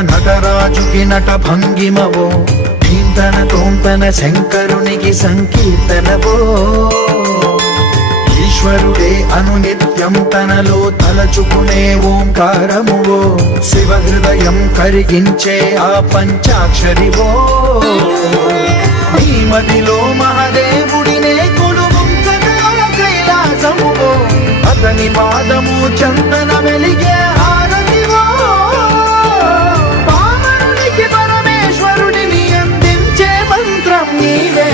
నటరాజుకి నట భంగిమవో, ధీంతన తోంతన శంకరునికి సంకీర్తనవో. ఈశ్వరుడే అనునిత్యం తనలో తలచుకునే ఓంకారమువో, శివ హృదయం కరిగించే ఆ పంచాక్షరివో. నీ మదిలో మహాదేవుడినే కొలువుంచగా కైలాసమువో, అతని పాదము చందన వెలిగే